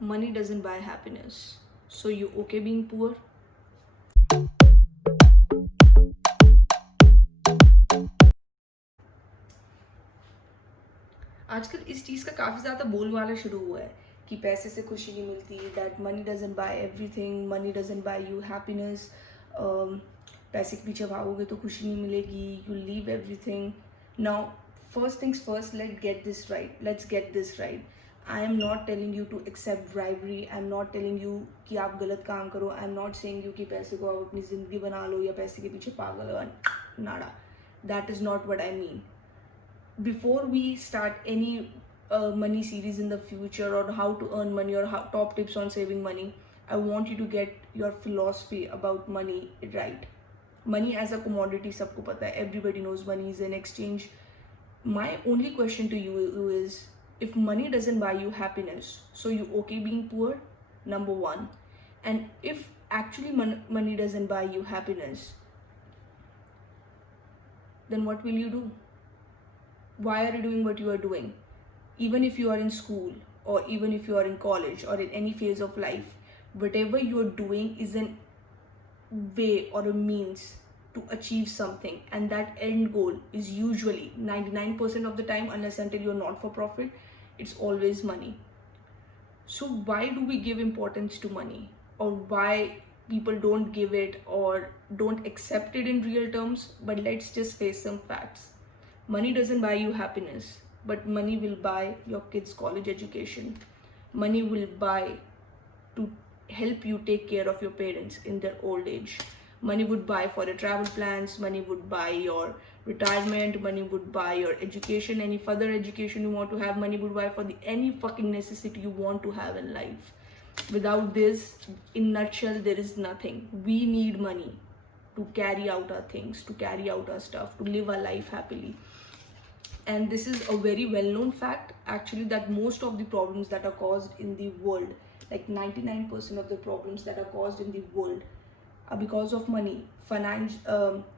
money doesn't buy happiness. So you okay being poor? आजकल इस चीज़ का काफ़ी ज़्यादा बोलबाला शुरू हुआ है कि पैसे से खुशी नहीं मिलती, that money doesn't buy everything, money doesn't buy you happiness, पैसे के पीछे भागोगे तो खुशी नहीं मिलेगी, you leave everything. Now first things first, let's get this right. I am not telling you to accept bribery, I am not telling you कि आप गलत काम करो, I am not saying you कि पैसे को आप अपनी ज़िंदगी बना लो या पैसे के पीछे पागल हो. नाड़ा, that is not what I mean. Before we start any money series in the future, or how to earn money, or top tips on saving money, I want you to get your philosophy about money right. Money as a commodity, sabko pata hai, everybody knows money is an exchange. My only question to you is, if money doesn't buy you happiness, so you okay being poor? Number one. And if actually money doesn't buy you happiness, then what will you do? Why are you doing what you are doing? Even if you are in school, or even if you are in college, or in any phase of life, whatever you are doing is an way or a means to achieve something, and that end goal is usually 99% of the time, unless until you're not for profit, it's always money. So why do we give importance to money, or why people don't give it or don't accept it in real terms? But let's just face some facts. Money doesn't buy you happiness, but money will buy your kids' college education. Money will buy to help you take care of your parents in their old age. Money would buy for your travel plans, money would buy your retirement, money would buy your education, any further education you want to have, money would buy for any fucking necessity you want to have in life. Without this, in nutshell, there is nothing. We need money to carry out our things, to carry out our stuff, to live our life happily. And this is a very well-known fact actually, that most of the problems that are caused in the world, like 99% of the problems that are caused in the world, are because of money.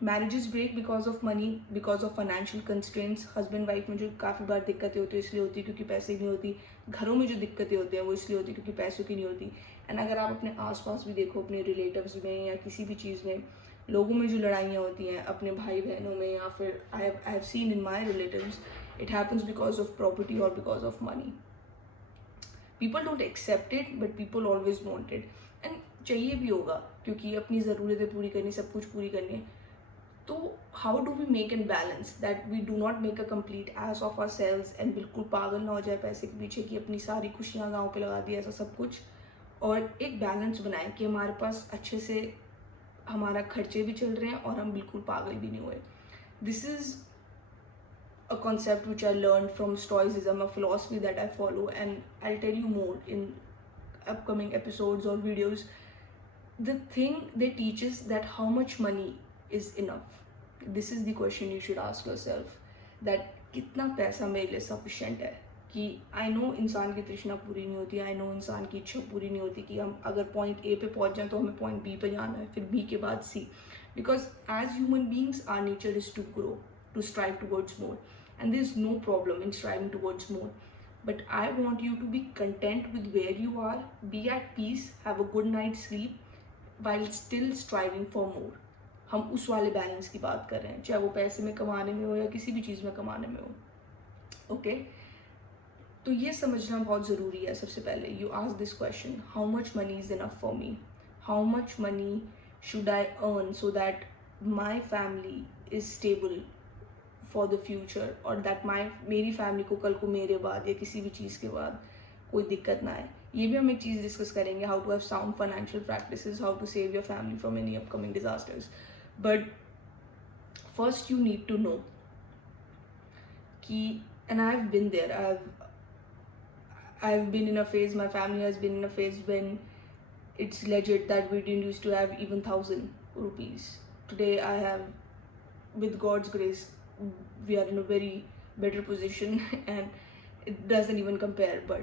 Marriages break because of money, because of financial constraints. Husband wife में जो काफ़ी बार दिक्कतें होती है, इसलिए होती है क्योंकि पैसे नहीं होती. घरों में जो दिक्कतें होती हैं वो इसलिए होती है क्योंकि पैसों की नहीं होती. एंड अगर आप अपने आसपास भी देखो, अपने रिलेटिव्स में या किसी भी चीज़ में, लोगों में जो लड़ाइयाँ होती हैं अपने भाई बहनों में, या फिर आई have seen in my relatives, it happens because of property or because of money. People don't accept it, but people always want it. And चाहिए भी होगा क्योंकि अपनी ज़रूरतें पूरी करनी, सब कुछ पूरी करनी है. तो how do we make a balance that we do not make a complete ass of ourselves and बिल्कुल पागल ना हो जाए पैसे के पीछे कि अपनी सारी खुशियाँ गाँव पे लगा दी, ऐसा सब कुछ. और एक बैलेंस बनाए कि हमारे पास अच्छे से हमारा खर्चे भी चल रहे हैं और हम बिल्कुल पागल भी नहीं हुए. This is a concept which I learned from Stoicism, a philosophy that I follow, and I'll tell you more in upcoming episodes or videos. The thing they teach is that how much money is enough. This is the question you should ask yourself, that कितना पैसा मेरे लिए sufficient है. कि I know इंसान की तृष्णा पूरी नहीं होती, आई नो इंसान की इच्छा पूरी नहीं होती कि हम अगर पॉइंट ए पे पहुंच जाएं तो हमें पॉइंट बी पे जाना है, फिर बी के बाद C. Because as human beings our nature is to grow, to strive towards more, and there is no problem in striving towards more. But I want you to be content with where you are, be at peace, have a good night's sleep while still striving for more. हम उस वाले balance की बात कर रहे हैं, चाहे वो पैसे में कमाने में हो या किसी भी चीज़ में कमाने में हो. ओके, तो ये समझना बहुत ज़रूरी है. सबसे पहले you ask this question, how much money is enough for me, how much money should I earn so that my family is stable for the future, और दैट मेरी फैमिली को कल को मेरे बाद या किसी भी चीज़ के बाद कोई दिक्कत ना आए. ये भी हम एक चीज़ डिस्कस करेंगे, how to have sound financial practices, how to save your family from any upcoming disasters. But first you need to know कि, and I have been there, I've been in a phase, my family has been in a phase when it's legit that we didn't used to have even 1,000 rupees. Today I have, with God's grace, we are in a very better position and it doesn't even compare. But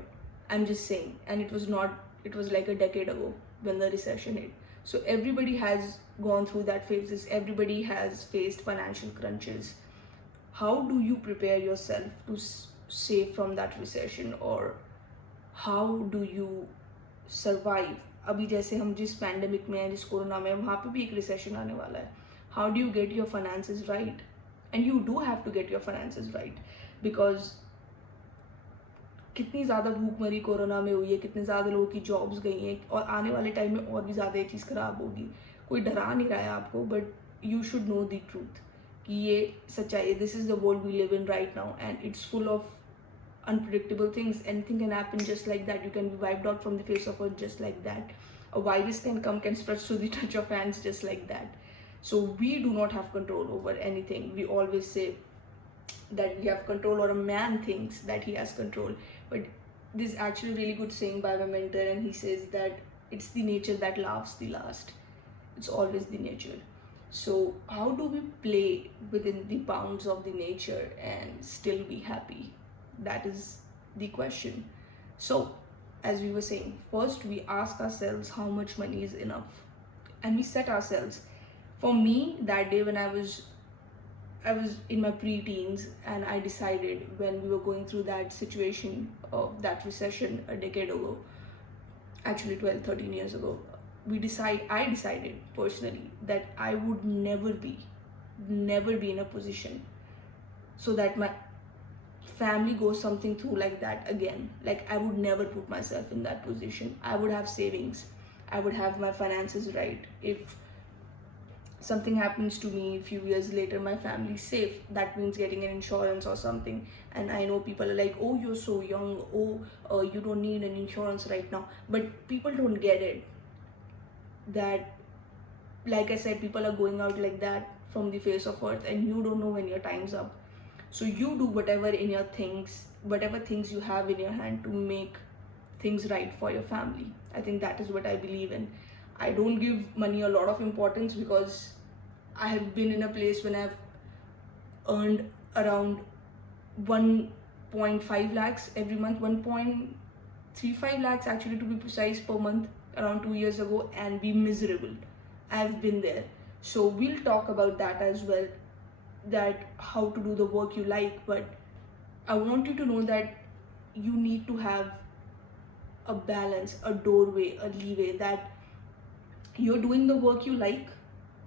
I'm just saying, and it was like a decade ago when the recession hit. So everybody has gone through that phases, everybody has faced financial crunches. How do you prepare yourself to save from that recession, or how do you survive. अभी जैसे हम जिस pandemic में हैं, जिस corona में, वहाँ पे भी एक रिसेशन आने वाला है. How do you get your finances right? And you do have to get your finances right, because कितनी ज़्यादा भूखमरी कोरोना में हुई है, कितने ज़्यादा लोगों की जॉब्स गई हैं, और आने वाले टाइम में और भी ज़्यादा ये चीज़ ख़राब होगी. कोई डरा नहीं रहा है आपको, but you should know the truth कि ये सच्चाई है. This is the world we live in right now, and it's full of unpredictable things. Anything can happen just like that. You can be wiped out from the face of earth just like that. A virus can spread through the touch of hands just like that. So we do not have control over anything. We always say that we have control, or a man thinks that he has control, but this is actually a really good saying by my mentor, and he says that it's the nature that laughs the last. It's always the nature. So how do we play within the bounds of the nature and still be happy? That is the question. So as we were saying, first we ask ourselves how much money is enough, and we set ourselves. For me, that day when I was in my pre-teens, and I decided, when we were going through that situation of that recession a decade ago, actually 12-13 years ago, I decided personally that I would never be in a position so that my family goes something through like that again. Like, I would never put myself in that position. I would have savings, I would have my finances right. If something happens to me a few years later, my family's safe. That means getting an insurance or something. And I know people are like, oh, you're so young, oh, you don't need an insurance right now. But people don't get it, that, like I said, people are going out like that from the face of earth, and you don't know when your time's up. So you do whatever things you have in your hand to make things right for your family. I think that is what I believe in. I don't give money a lot of importance, because I have been in a place when I've earned around 1.5 lakhs every month, 1.35 lakhs actually, to be precise, per month, around 2 years ago, and be miserable. I've been there. So we'll talk about that as well, that how to do the work you like. But I want you to know that you need to have a balance, a doorway, a leeway, that you're doing the work you like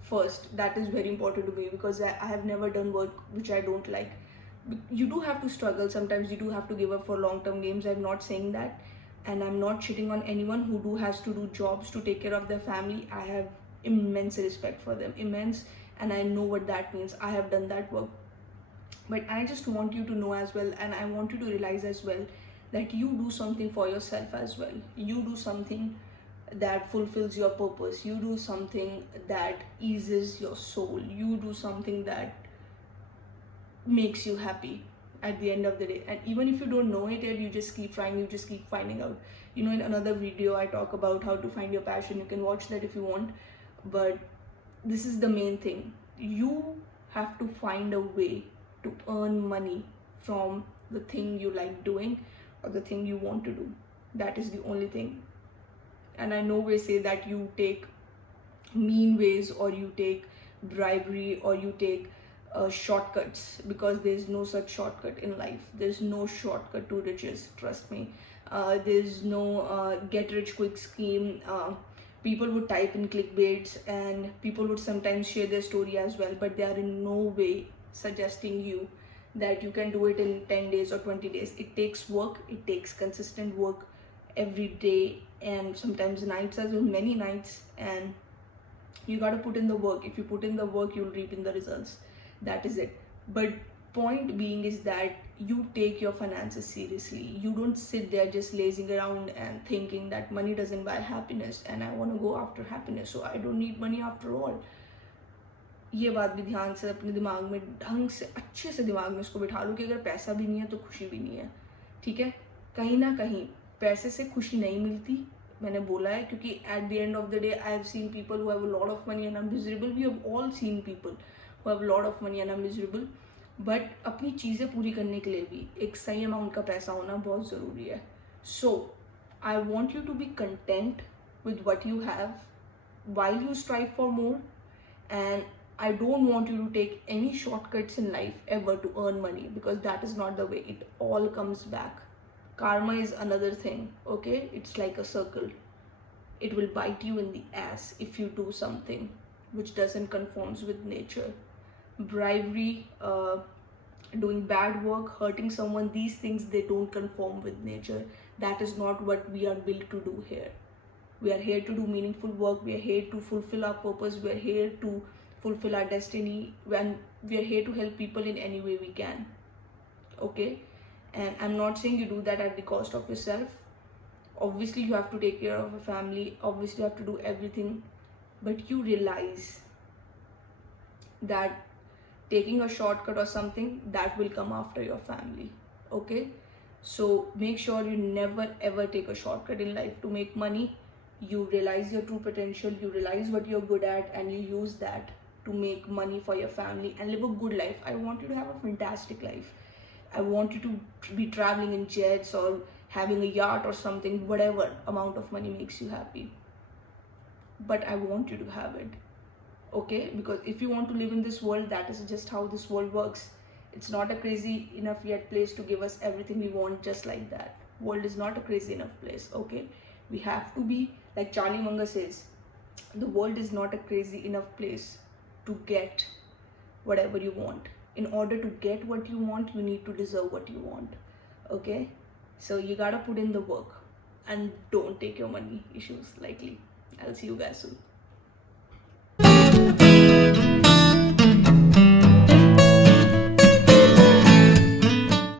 first. That is very important to me, because I have never done work which I don't like. You do have to struggle sometimes, you do have to give up for long-term games. I'm not saying that, and I'm not shitting on anyone who has to do jobs to take care of their family. I have immense respect for them, immense, and I know what that means. I have done that work. But I just want you to know as well, and I want you to realize as well, that you do something for yourself as well. You do something that fulfills your purpose. You do something that eases your soul. You do something that makes you happy at the end of the day. And even if you don't know it yet, you just keep trying, you just keep finding out. You know, in another video I talk about how to find your passion. You can watch that if you want. But this is the main thing. You have to find a way to earn money from the thing you like doing, or the thing you want to do. That is the only thing. And I know we say that you take mean ways, or you take bribery, or you take shortcuts, because there's no such shortcut in life. There's no shortcut to riches, trust me. There's no get rich quick scheme. People would type in clickbaits, and people would sometimes share their story as well, but they are in no way suggesting you that you can do it in 10 days or 20 days. It takes work, it takes consistent work every day, and sometimes nights as well, many nights, and you got to put in the work. If you put in the work, you'll reap in the results. That is it. But point being is that you take your finances seriously. You don't sit there just lazing around and thinking that money doesn't buy happiness, and I want to go after happiness, so I don't need money after all. ये बात भी ध्यान से अपने दिमाग में ढंग से, अच्छे से दिमाग में इसको बिठा लो कि अगर पैसा भी नहीं है तो खुशी भी नहीं है. ठीक है, कहीं ना कहीं पैसे से खुशी नहीं मिलती, मैंने बोला है, क्योंकि at the end of the day I have seen people who have a lot of money and are miserable. We have all seen people who have lot of money and are miserable. But अपनी चीज़ें पूरी करने के लिए भी एक सही amount का पैसा होना बहुत ज़रूरी है. So I want you to be content with what you have while you strive for more, and I don't want you to take any shortcuts in life ever to earn money, because that is not the way. It all comes back. Karma is another thing, okay? It's like a circle. it will bite you in the ass if you do something which doesn't conforms with nature. Bribery, doing bad work, hurting someone, these things, they don't conform with nature. That is not what we are built to do here. We are here to do meaningful work. We are here to fulfill our purpose. We are here to fulfill our destiny, and we are here to help people in any way we can. Okay? And I'm not saying you do that at the cost of yourself. Obviously, you have to take care of a family. Obviously, you have to do everything. But you realize that taking a shortcut or something, that will come after your family. Okay? So make sure you never ever take a shortcut in life to make money. You realize your true potential, you realize what you're good at, and you use that to make money for your family and live a good life. I want you to have a fantastic life. I want you to be traveling in jets or having a yacht or something, whatever amount of money makes you happy. But I want you to have it. Okay? Because if you want to live in this world, that is just how this world works. It's not a crazy enough yet place to give us everything we want just like that. World is not a crazy enough place. Okay? We have to be, like Charlie Munger says, the world is not a crazy enough place to get whatever you want. In order to get what you want, you need to deserve what you want. Okay? So you gotta put in the work and don't take your money issues lightly. I'll see you guys soon.